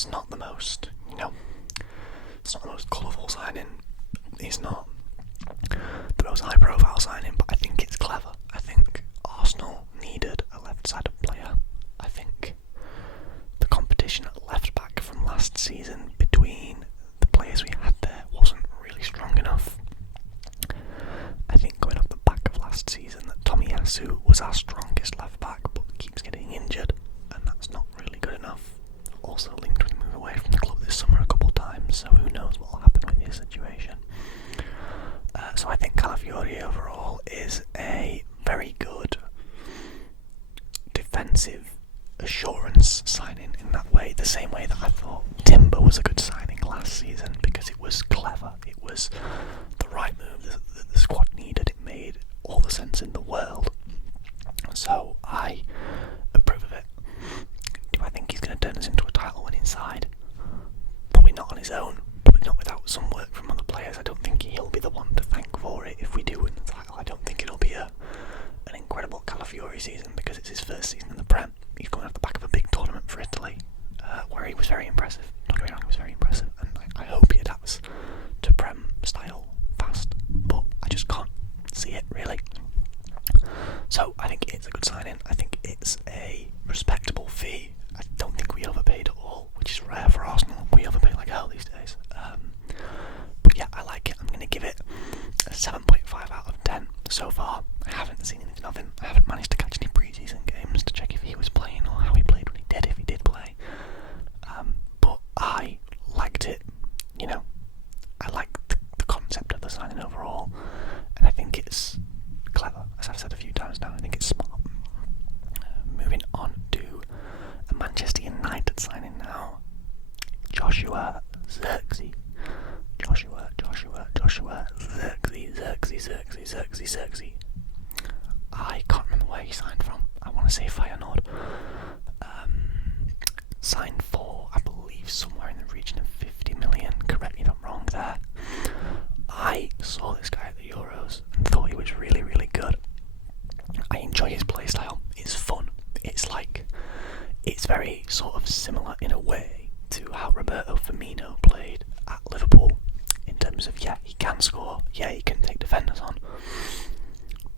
it's not the most, it's not the most colourful signing. It's not the most high-profile signing, but I think it's clever. I think Arsenal needed a left-sided player. I think the competition at left-back from last season between the players we had there wasn't really strong enough. I think going off the back of last season that Tomiyasu was our strongest left-back, but keeps getting injured, and that's not really good enough. Also linked with move away from the club this summer a couple of times, so who knows what will happen with his situation. So I think Calafiori overall is a very good defensive assurance signing in that way, the same way that I thought Timber was a good signing last season because it was clever, it was the right move that the squad needed, it made all the sense in the world. So I approve of it. Do I think he's going to turn us into a title-winning side? Probably not on his own, probably not without some work from other players. I don't think he'll be the one to thank for it if we do win the title. I don't think it'll be an incredible Calafiori season because it's his first season in the Prem. He's going off the back of a big tournament for Italy, where he was very impressive. Don't get me wrong, he was very impressive, and I hope he adapts to Prem style fast, but I just can't see it really. So I think it's a good signing. I think it's a respectable fee. I don't think we overpaid at all, which is rare for Arsenal. We overpay like hell these days. But yeah, I like it. I'm going to give it a 7.5 out of 10 so far. I haven't seen anything of him. I haven't managed to catch any pre-season games to check if he was playing or how he played when he did, if he did play. But I liked it. I like the concept of the signing overall, and I think it's clever, as I've said a few times now. I think it's smart. Moving on to a Manchester United signing now. Joshua Zirkzee. Zirkzee. I can't remember where he signed from. I want to say Feyenoord. Signed for, I believe, somewhere in the region of 50 million. Correct me if I'm wrong there. I saw this guy at the Euros and thought he was really, really good. I enjoy his playstyle. It's fun. It's very sort of similar in a way to how Roberto Firmino played at Liverpool, in terms of, yeah, he can score, yeah, he can take defenders on,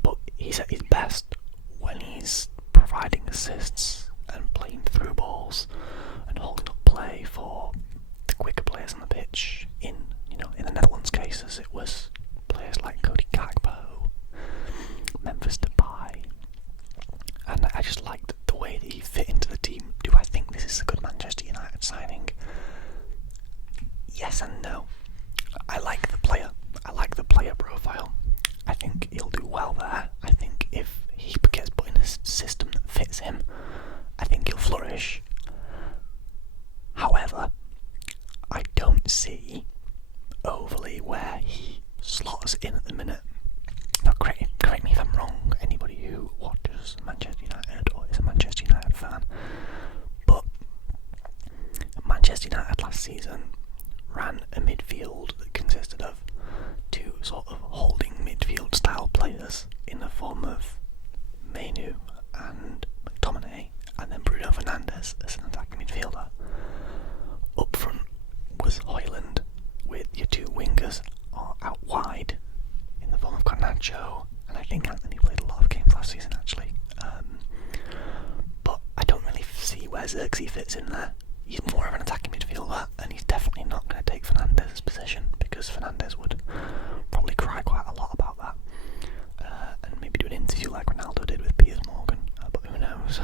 but he's at his best when he's providing assists and playing through balls and holding up play for the quicker players on the pitch. In the Netherlands cases, it was players like Cody Gakpo, Memphis Depay, and I just liked the way that he fit into the team. Do I think this is a good Manchester United signing? Yes and no. I like the player. I like the player profile. I think he'll do well there. I think if he gets put in a system that fits him, I think he'll flourish. However, I don't see overly where he slots in at the minute. Now, correct me if I'm wrong, anybody who watches Manchester United or is a Manchester United fan, but Manchester United last season ran a midfield that consisted of two sort of holding midfield style players in the form of Menu and McTominay, and then Bruno Fernandes as an attacking midfielder. Up front was Højlund with your two wingers out wide in the form of Garnacho, and I think Anthony played a lot of games last season actually. But I don't really see where Zirkzee fits in there. He's more of an attacking midfielder, and he's definitely not going to take Fernandez's position, because Fernandes would probably cry quite a lot about that, and maybe do an interview like Ronaldo did with Piers Morgan, but who knows.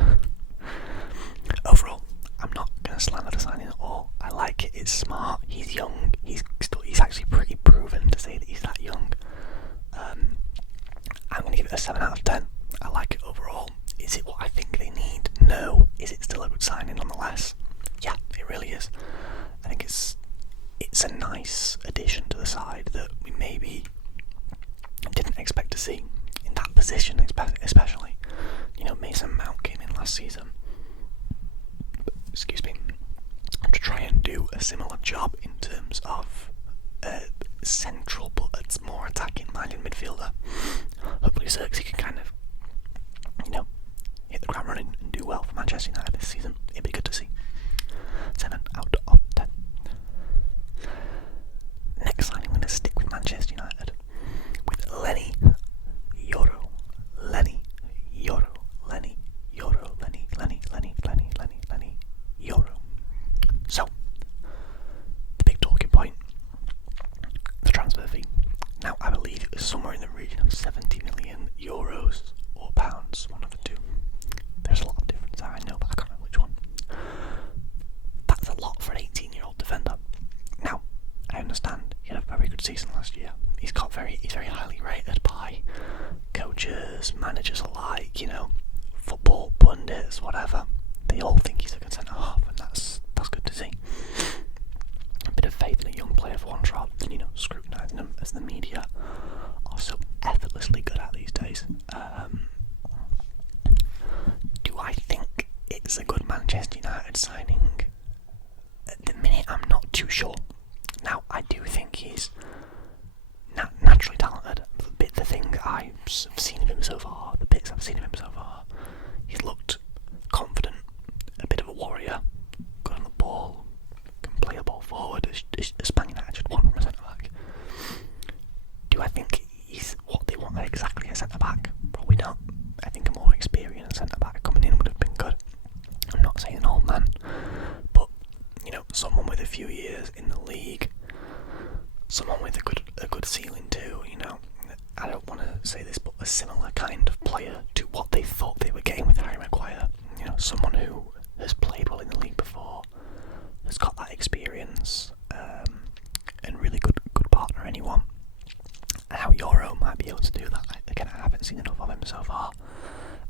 Overall, I'm not going to slander the signing at all. I like it, it's smart, he's young, he's actually pretty proven to say that he's that young. I'm going to give it a 7 out of 10. I like it overall. Is it what I think they need? No. Is it still a good signing nonetheless? Yeah, it really is. I think it's a nice addition to the side that we maybe didn't expect to see in that position, especially. Mason Mount came in last season, to try and do a similar job in terms of central but it's more attacking-minded midfielder. Hopefully Zirkzee can kind of, hit the ground running and do well for Manchester United this season. It'd be good to see. 7 out of So, the big talking point, the transfer fee. Now, I believe it was somewhere in the region of 70 million euros or pounds, one of the two. There's a lot of difference there, I know, but I can't remember which one. That's a lot for an 18-year-old defender. Now, I understand he had a very good season last year. He's very highly rated by coaches, managers alike, football pundits, whatever. They all think he's a good centre half, and that's good to see. A bit of faith in a young player for once, rather than scrutinising him as the media are so effortlessly good at these days. Do I think it's a good Manchester United signing? At the minute, I'm not too sure. Now, I do think he's naturally talented. The thing I've seen of him so far, the bits I've seen of him so far, he's looked confident, a bit of a warrior, good on the ball, can play the ball forward, as Man United should want from a centre-back. Do I think he's what they want exactly a centre-back? Probably not. I think a more experienced centre-back coming in would have been good. I'm not saying an old man, but someone with a few years in the league, someone with a good ceiling too. I don't want to say this, but a similar kind of player to what they thought they were getting with Harry Maguire. Someone who has played well in the league before, has got that experience, and really good partner anyone. And how Yoro might be able to do that, again, I haven't seen enough of him so far.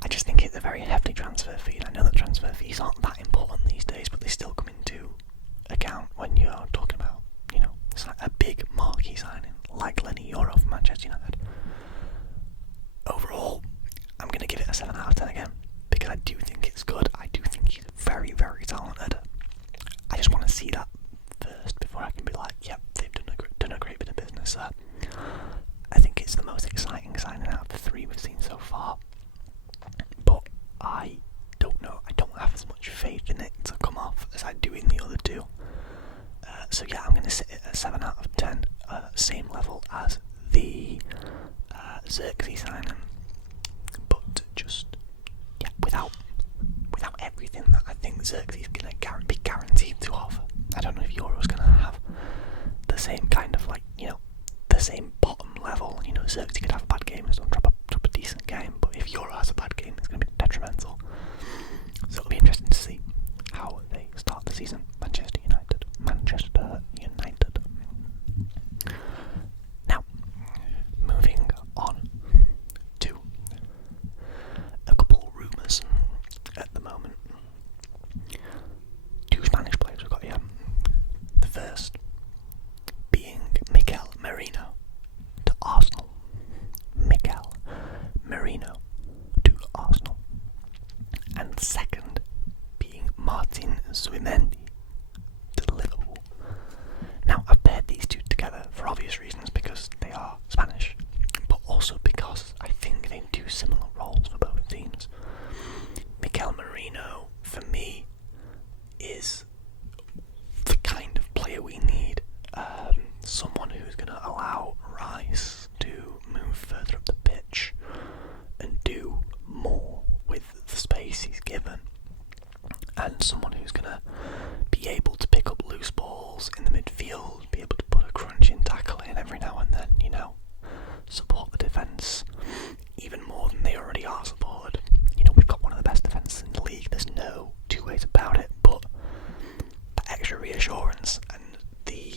I just think it's a very hefty transfer fee, and I know that transfer fees aren't that important these days, but they still come into account when you're talking about, it's like a big marquee signing like Leny Yoro from Manchester United. Overall, I'm going to give it a 7 out of 10 again, because I do think it's good. I do think he's very, very talented. I just want to see that first before I can be like, yep, they've done a great bit of business there. I think it's the most exciting signing out of the three we've seen so far, but I don't know. I don't have as much faith in it to come off as I do in the other two. So yeah, I'm going to sit it at 7 out of 10, same level as the Zirkzee signing, but just without everything that I think Zirkzee is going to be guaranteed to offer. I don't know if Yoro's going to have the same kind of the same bottom level. Zirkzee could have a bad game and still drop a decent game, but if Yoro has a bad game, it's going to be detrimental. So it'll be interesting to see how they start the season. Manchester United. Now, moving on to a couple rumours at the moment. Two Spanish players we've got here. The first being Mikel Merino to Arsenal. Mikel Merino to Arsenal. And the second being Martin Zubimendi to Liverpool. Now, I've paired these two together for obvious reasons, because they are Spanish, but also because I think they do similar roles for both teams. Mikel Merino, for me, is the kind of player we need. Someone who's going to allow Rice to move further up the pitch and do more with the space he's given, and someone who's going to be able to pick up loose balls in the midfield, be able to put a crunching tackle in every now and then, support the defence even more than they already are supported. We've got one of the best defences in the league, there's no two ways about it, but that extra reassurance and the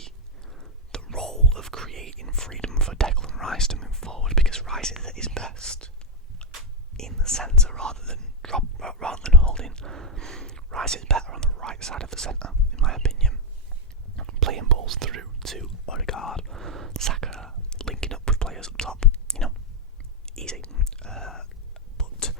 role of creating freedom for Declan Rice to move forward, because Rice is at his best in the centre rather than holding. Rice is better on the right side of the centre, in my opinion, playing balls through to Odegaard, Saka, linking up with players up top. Easy. But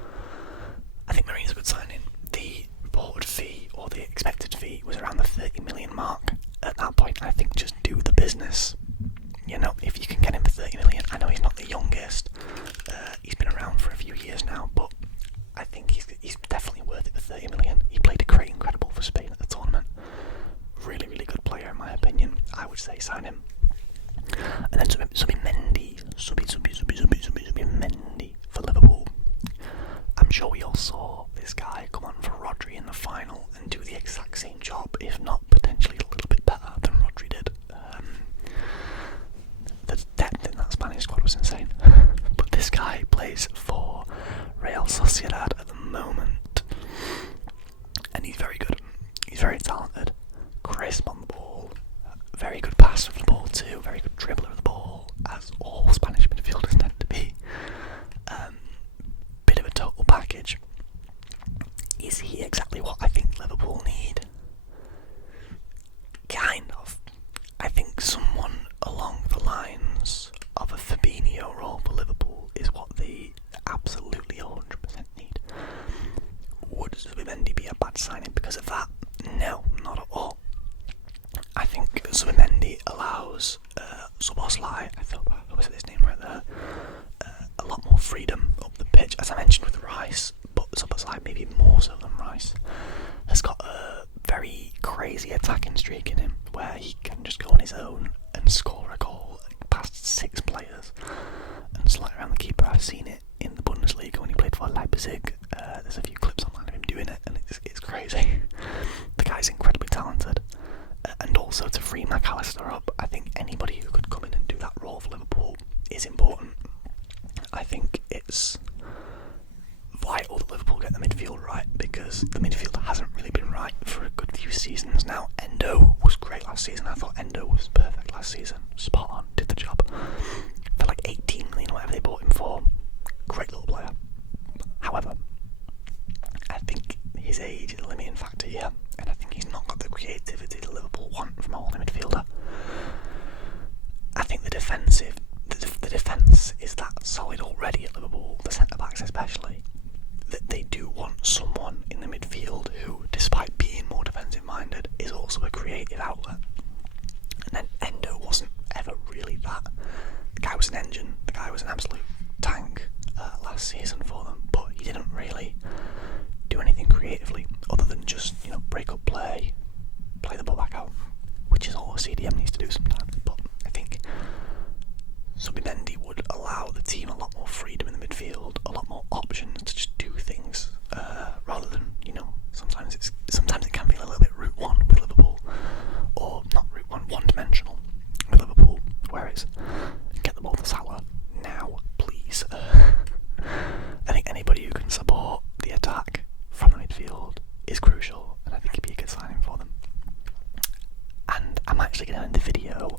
I think Marino's a good signing. The reported fee, or the expected fee, was around the 30 million mark. At that point, I think just do the business. If you can get him for 30 million, I know he's not the youngest. He's been around for a few years now, but I think he's definitely worth it for 30 million. He played incredible for Spain at the tournament. Really, really good player in my opinion. I would say sign him. And then Zubimendi for Liverpool. I'm sure we all saw this guy come on for Rodri in the final and do the exact same job, if not potentially talented, crisp on the ball, very good passer of the ball too, very good dribbler of the ball, as all Spanish midfielders tend to be. Bit of a total package. Is he exactly what I think Liverpool need? Kind of. I think someone along the lines of a Fabinho role for Liverpool is what they absolutely 100% need. Would Zubimendi be a bad signing because of that? No, not at all. I think Zubimendi allows Szoboszlai, I was his name right there, a lot more freedom up the pitch, as I mentioned with Rice, but Szoboszlai maybe more so than Rice has got a very crazy attacking streak in him, where he can just go on his own and score a goal past 6 players and slide around the keeper. I've seen it in the Bundesliga when he played for Leipzig. There's a few clips online of him doing it, and it's crazy. The guy's incredibly talented. And also, to free McAllister up, I think anybody who could come in and do that role for Liverpool is important. I think it's vital that Liverpool get the midfield right, because the midfield hasn't really been right for a good few seasons now. Endo was great last season. I thought Endo was perfect last season. Spot on, did the job. For like 18 million or whatever they bought him for. Great little player. However, I think his age is a limiting factor here, and I think he's not got the creativity that Liverpool want from a holding midfielder. I think the defence is that solid already at Liverpool, the centre-backs especially, that they do want someone in the midfield who, despite being more defensive-minded, is also a creative outlet. And then Endo wasn't ever really that. The guy was an engine, the guy was an absolute tank last season for them, but he didn't really do anything creatively other than just, break up play the ball back out, which is all a CDM needs to do sometimes. But I think Zubimendi would allow the team a lot more freedom in the midfield, a lot more options to just do things, rather than, sometimes it can feel a little bit route one with Liverpool, or not route one-dimensional with Liverpool, where it's get the ball to Salah now, please. I think anybody who can support the attack from the midfield is crucial, and I think it'd be a good signing for them. And I'm actually going to end the video